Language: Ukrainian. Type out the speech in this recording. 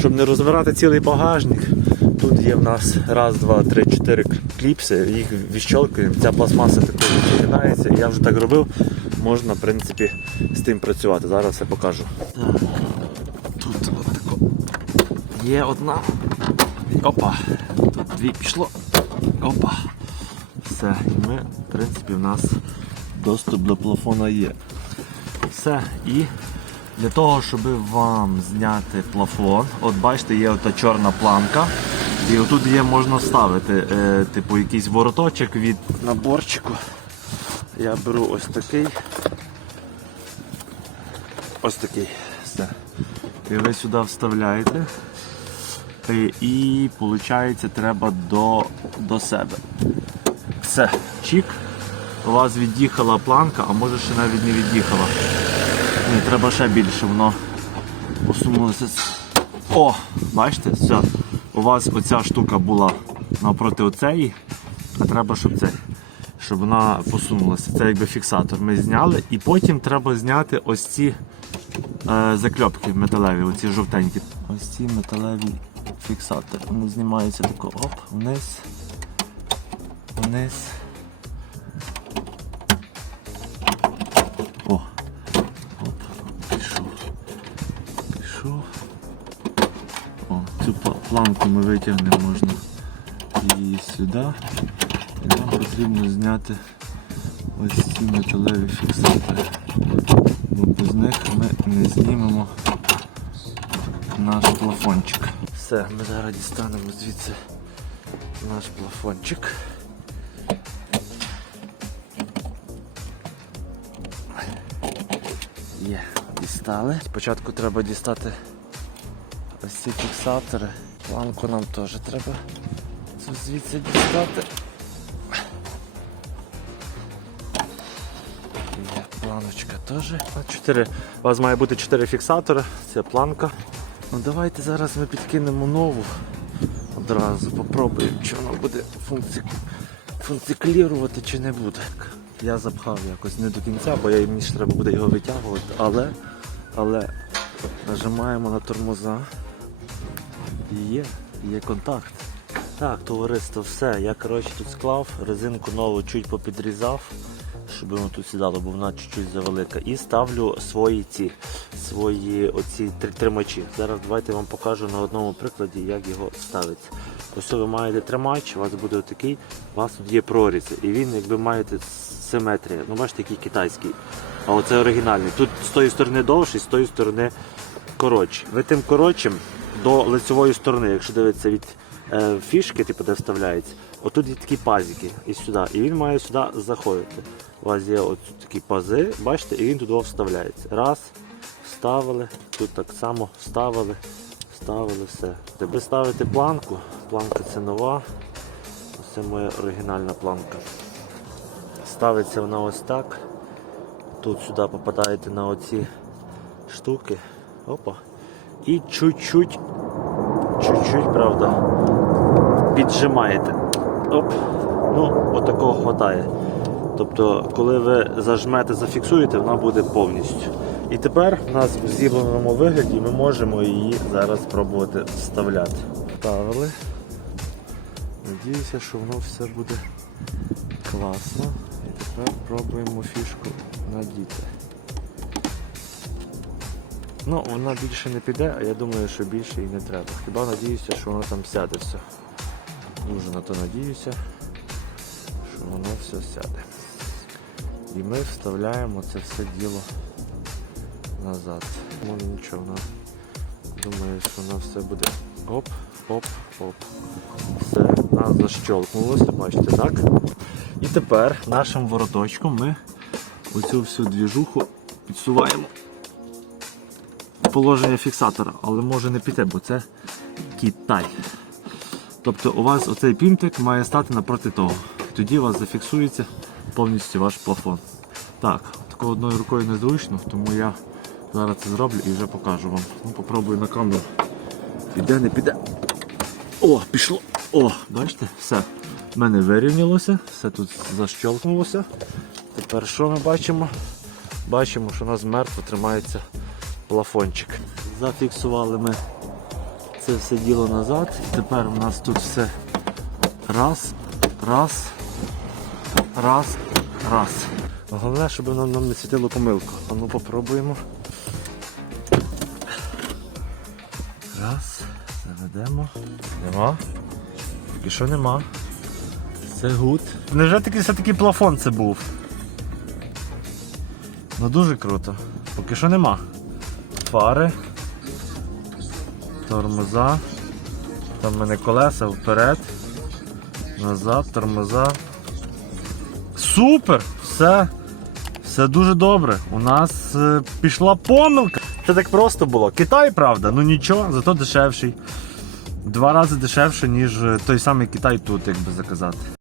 щоб не розбирати цілий багажник, тут є в нас раз, два, три, чотири кліпси, їх відщолкуємо, ця пластмаса також відчинається. Я вже так робив, можна в принципі з тим працювати. Зараз все покажу. Тут отако. Є одна. Опа. Тут дві пішло. Опа. Все. І ми, в принципі, в нас доступ до плафона є. Все. І для того, щоб вам зняти плафон, от бачите, є ота чорна планка. І отут є можна ставити е, типу якийсь вороточок від наборчику. Я беру ось такий. Ось такий. Все. І ви сюди вставляєте. І виходить, треба до, до себе. Все, чік. У вас від'їхала планка, а може ще навіть не від'їхала. Ні, треба ще більше, воно посунулося. О, бачите, все. У вас оця штука була навпроти оцеї, а треба, щоб це, щоб вона посунулася. Це якби фіксатор. Ми зняли і потім треба зняти ось ці е, закльопки металеві, оці жовтенькі. Ось ці металеві фіксатори. Вони знімаються тако оп, вниз, вниз. Планку ми витягнемо можна її сюди. І нам потрібно зняти ось ці металеві фіксатори. Бо без них ми не знімемо наш плафончик. Все, ми зараз дістанемо звідси наш плафончик. Є, дістали. Спочатку треба дістати ось ці фіксатори. Планку нам теж треба цю звідси дістати. Є планочка теж. Чотири. У вас має бути 4 фіксатори, це планка. Ну давайте зараз ми підкинемо нову. Одразу попробуємо, чи вона буде функці... функціклірувати чи не буде. Я запхав якось не до кінця, бо я, мені треба буде його витягувати, але, але нажимаємо на тормоза. Є, є контакт. Так, товариство, все. Я коротше тут склав, резинку нову чуть попідрізав, щоб воно тут сідало, бо вона чуть-чуть завелика. І ставлю свої ці свої оці тримачі. Зараз давайте вам покажу на одному прикладі, як його ставиться. Ось ви маєте тримач, у вас буде отакий, у вас тут є прорізи. І він, якби маєте симетрія. Ну, бачите, який китайський. А оце оригінальний. Тут з тої сторони довший, з тої сторони коротший. Ви тим коротшим до лицевої сторони, якщо дивитися від е, фішки, типу, де вставляється, отут є такі пазики і сюди. І він має сюди заходити. У вас є ось такі пази, бачите, і він туди вставляється. Раз, вставили, тут так само вставили, вставили все. Тепер ставите планку. Планка це нова. Це моя оригінальна планка. Ставиться вона ось так. Тут сюди попадаєте на оці штуки. Опа. І чуть-чуть, чуть-чуть, правда, піджимаєте. Оп. Ну, отакого хватає. Тобто, коли ви зажмете, зафіксуєте, вона буде повністю. І тепер в нас в зібраному вигляді ми можемо її зараз спробувати вставляти. Вставили. Надіюся, що воно все буде класно. І тепер пробуємо фішку надіти. Ну, вона більше не піде, а я думаю, що більше і не треба. Хіба надіюся, що воно там сяде все. Дуже на то надіюся, що воно все сяде. І ми вставляємо це все діло назад. Ну нічого, вона думаю, що воно все буде оп, оп, оп. Все, нас защолкнулося, бачите, так? І тепер нашим вороточком ми оцю всю двіжуху підсуваємо положення фіксатора, але може не піти, бо це Китай. Тобто у вас оцей пімтик має стати напроти того. Тоді у вас зафіксується повністю ваш плафон. Так, такою одною рукою незручно, тому я зараз це зроблю і вже покажу вам. Ну, Попробую на камеру. Піде, не піде. О, пішло. О, бачите, все. В мене вирівнялося, все тут защелкнулося. Тепер що ми бачимо? Бачимо, що у нас мертво тримається плафончик. Зафіксували ми це все діло назад. І тепер у нас тут все раз, раз, раз, раз. Головне, щоб воно нам не світило помилку. А ну попробуємо. Раз, заведемо. Нема. Поки що нема. Це гуд. Невже такий все-таки плафон це був? Ну дуже круто. Поки що нема. Фари. Тормоза. Там в мене колеса вперед. Назад, тормоза. Супер! Все. Все дуже добре. У нас е, пішла помилка. Це так просто було. Китай, правда, ну нічого, зато дешевший. Два рази дешевше, ніж е, той самий Китай тут, як би заказати.